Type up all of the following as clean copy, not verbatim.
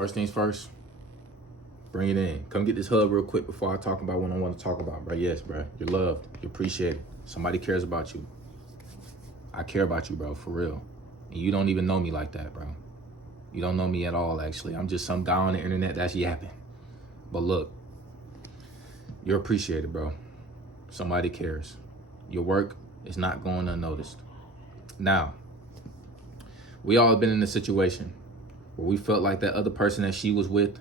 First things first, bring it in. Come get this hug real quick before I talk about what I want to talk about, bro. Yes, bro. You're loved. You're appreciated. Somebody cares about you. I care about you, bro, for real. And you don't even know me like that, bro. You don't know me at all, actually. I'm just some guy on the internet that's yapping. But look, you're appreciated, bro. Somebody cares. Your work is not going unnoticed. Now, we all have been in a situation where we felt like that other person that she was with,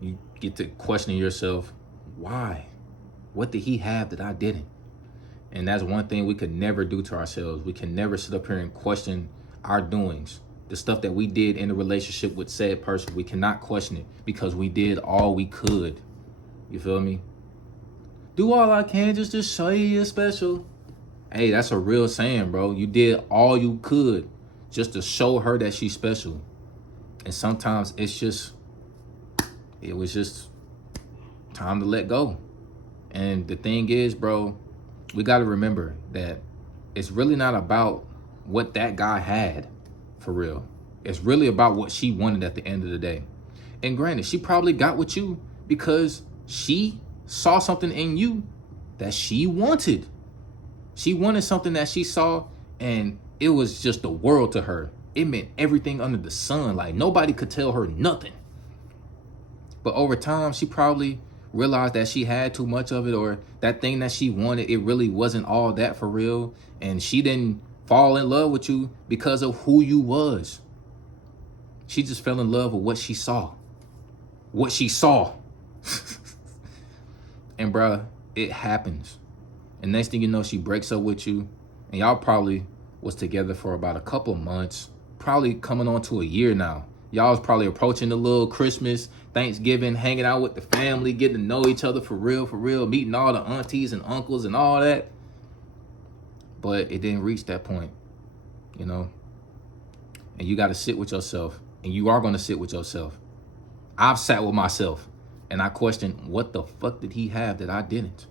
you get to questioning yourself, why? What did he have that I didn't? And that's one thing we could never do to ourselves. We can never sit up here and question our doings. The stuff that we did in a relationship with said person, we cannot question it because we did all we could. You feel me? Do all I can just to show you you're special. Hey, that's a real saying, bro. You did all you could just to show her that she's special. And sometimes it was just time to let go. And the thing is, bro, we got to remember that it's really not about what that guy had, for real. It's really about what she wanted at the end of the day. And granted, she probably got with you because she saw something in you that she wanted. She wanted something that she saw, and it was just the world to her. It meant everything under the sun. Like, nobody could tell her nothing. But over time, she probably realized that she had too much of it, or that thing that she wanted, it really wasn't all that for real. And she didn't fall in love with you because of who you was. She just fell in love with what she saw. What she saw. And bruh, it happens. And next thing you know, she breaks up with you. And y'all probably was together for about a couple of months. Probably coming on to a year now. Y'all was probably approaching the little Christmas, Thanksgiving, hanging out with the family, getting to know each other for real, meeting all the aunties and uncles and all that. But it didn't reach that point, you know? And you got to sit with yourself. And you are going to sit with yourself. I've sat with myself. And I questioned, what the fuck did he have that I didn't?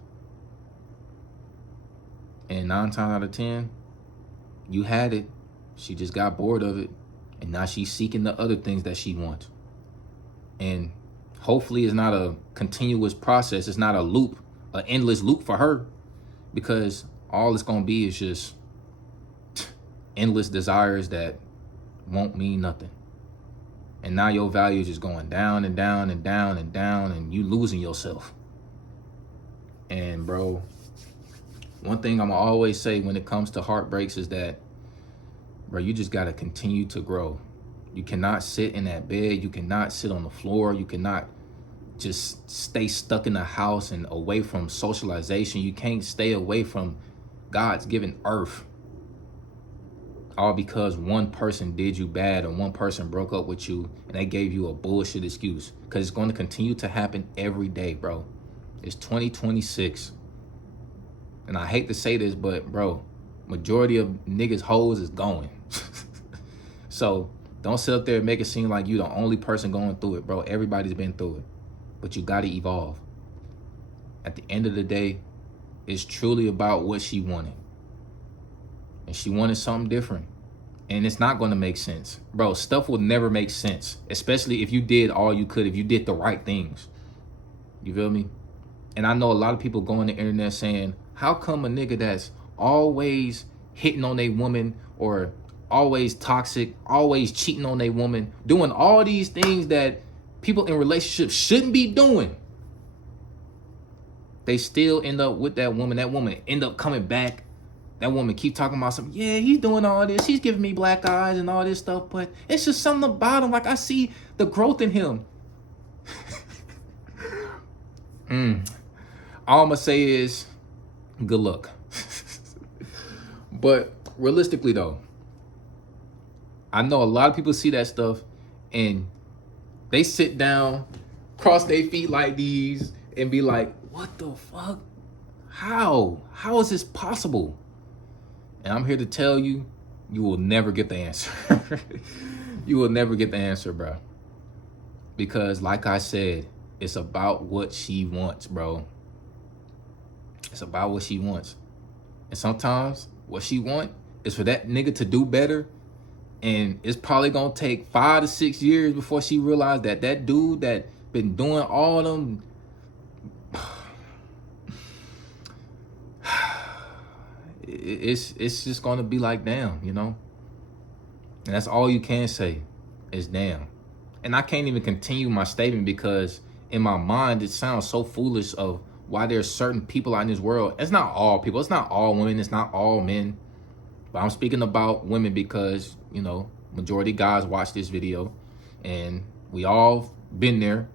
And 9 times out of 10, you had it. She just got bored of it. And now she's seeking the other things that she wants. And hopefully it's not a continuous process. It's not a loop, an endless loop for her. Because all it's going to be is just endless desires that won't mean nothing. And now your value is just going down and down and down and down, and you losing yourself. And bro, one thing I'm gonna always say when it comes to heartbreaks is that, bro, you just gotta continue to grow. You cannot sit in that bed. You cannot sit on the floor. You cannot just stay stuck in the house and away from socialization. You can't stay away from God's given earth. All because one person did you bad or one person broke up with you and they gave you a bullshit excuse. Because it's going to continue to happen every day, bro. It's 2026. And I hate to say this, but bro, majority of niggas hoes is going. So don't sit up there and make it seem like you the only person going through it, bro. Everybody's been through it. But you got to evolve. At the end of the day, it's truly about what she wanted. And she wanted something different. And it's not going to make sense. Bro, stuff will never make sense. Especially if you did all you could, if you did the right things. You feel me? And I know a lot of people go on the internet saying, how come a nigga that's always hitting on a woman or always toxic, always cheating on a woman, doing all these things that people in relationships shouldn't be doing, they still end up with that woman end up coming back. That woman keep talking about something. Yeah, he's doing all this. He's giving me black eyes and all this stuff. But it's just something about him. Like, I see the growth in him. All I'm going to say is good luck. But realistically, though, I know a lot of people see that stuff and they sit down, cross their feet like these and be like, what the fuck? How? How is this possible? And I'm here to tell you, you will never get the answer. You will never get the answer, bro. Because like I said, it's about what she wants, bro. It's about what she wants. And sometimes what she wants is for that nigga to do better And it's probably gonna take 5 to 6 years before she realized that that dude that been doing all them, it's just gonna be like, damn, you know? And that's all you can say is damn. And I can't even continue my statement because in my mind it sounds so foolish of why there's certain people out in this world. It's not all people, it's not all women, it's not all men. But I'm speaking about women because, you know, majority of guys watch this video and we all been there.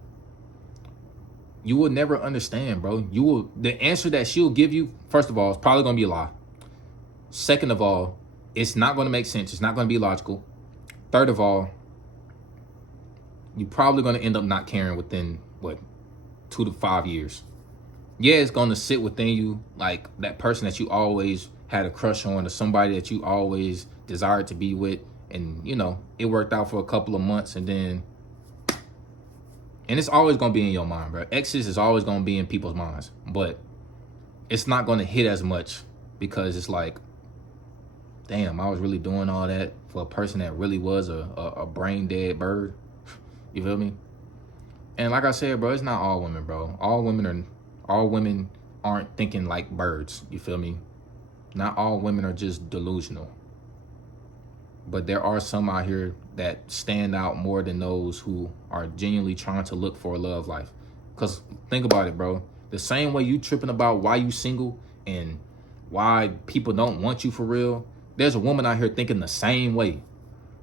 You will never understand, bro. The answer that she'll give you, first of all, is probably gonna be a lie. Second of all, it's not gonna make sense. It's not gonna be logical. Third of all, you're probably gonna end up not caring within, 2 to 5 years. Yeah, it's gonna sit within you like that person that you always had a crush on or somebody that you always desired to be with. And, you know, it worked out for a couple of months and it's always going to be in your mind, bro. Exes is always going to be in people's minds, but it's not going to hit as much because it's like, damn, I was really doing all that for a person that really was a brain dead bird. You feel me? And like I said, bro, it's not all women, bro. All women aren't thinking like birds. You feel me? Not all women are just delusional. But there are some out here that stand out more than those who are genuinely trying to look for a love life. Because think about it, bro. The same way you tripping about why you single and why people don't want you for real, there's a woman out here thinking the same way.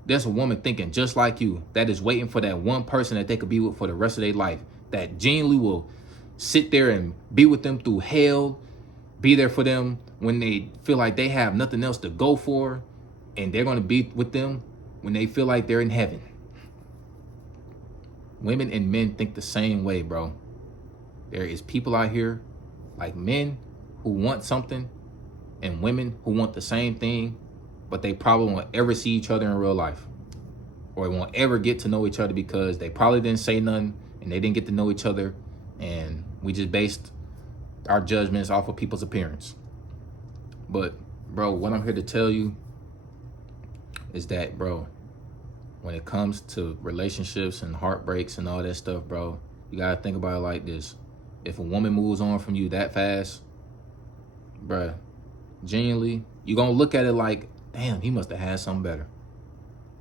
There's a woman thinking just like you that is waiting for that one person that they could be with for the rest of their life, that genuinely will sit there and be with them through hell, be there for them when they feel like they have nothing else to go for, and they're going to be with them when they feel like they're in heaven. Women and men think the same way, bro. There is people out here, like men who want something and women who want the same thing, but they probably won't ever see each other in real life, or won't ever get to know each other because they probably didn't say nothing and they didn't get to know each other, and we just based our judgments off of people's appearance. But bro, what I'm here to tell you is that, bro, when it comes to relationships and heartbreaks and all that stuff, bro, you gotta think about it like this. If a woman moves on from you that fast, bro, genuinely, you're gonna look at it like, damn, he must have had something better.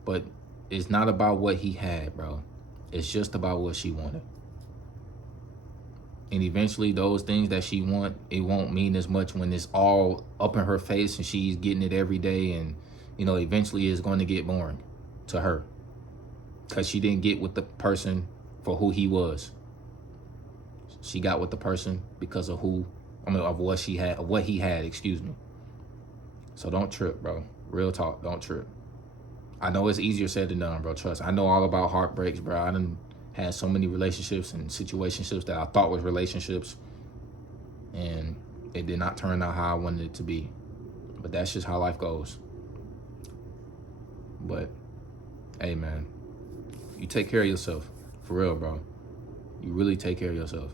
But it's not about what he had, bro. It's just about what she wanted. And eventually those things that she want, it won't mean as much when it's all up in her face and she's getting it every day. And, you know, eventually it's going to get boring to her because she didn't get with the person for who he was. She got with the person because of what he had, excuse me. So don't trip, bro. Real talk, don't trip. I know it's easier said than done, bro. Trust. I know all about heartbreaks, bro. I done had so many relationships and situationships that I thought was relationships, and it did not turn out how I wanted it to be. But that's just how life goes. But hey, man, you take care of yourself. For real, bro. You really take care of yourself.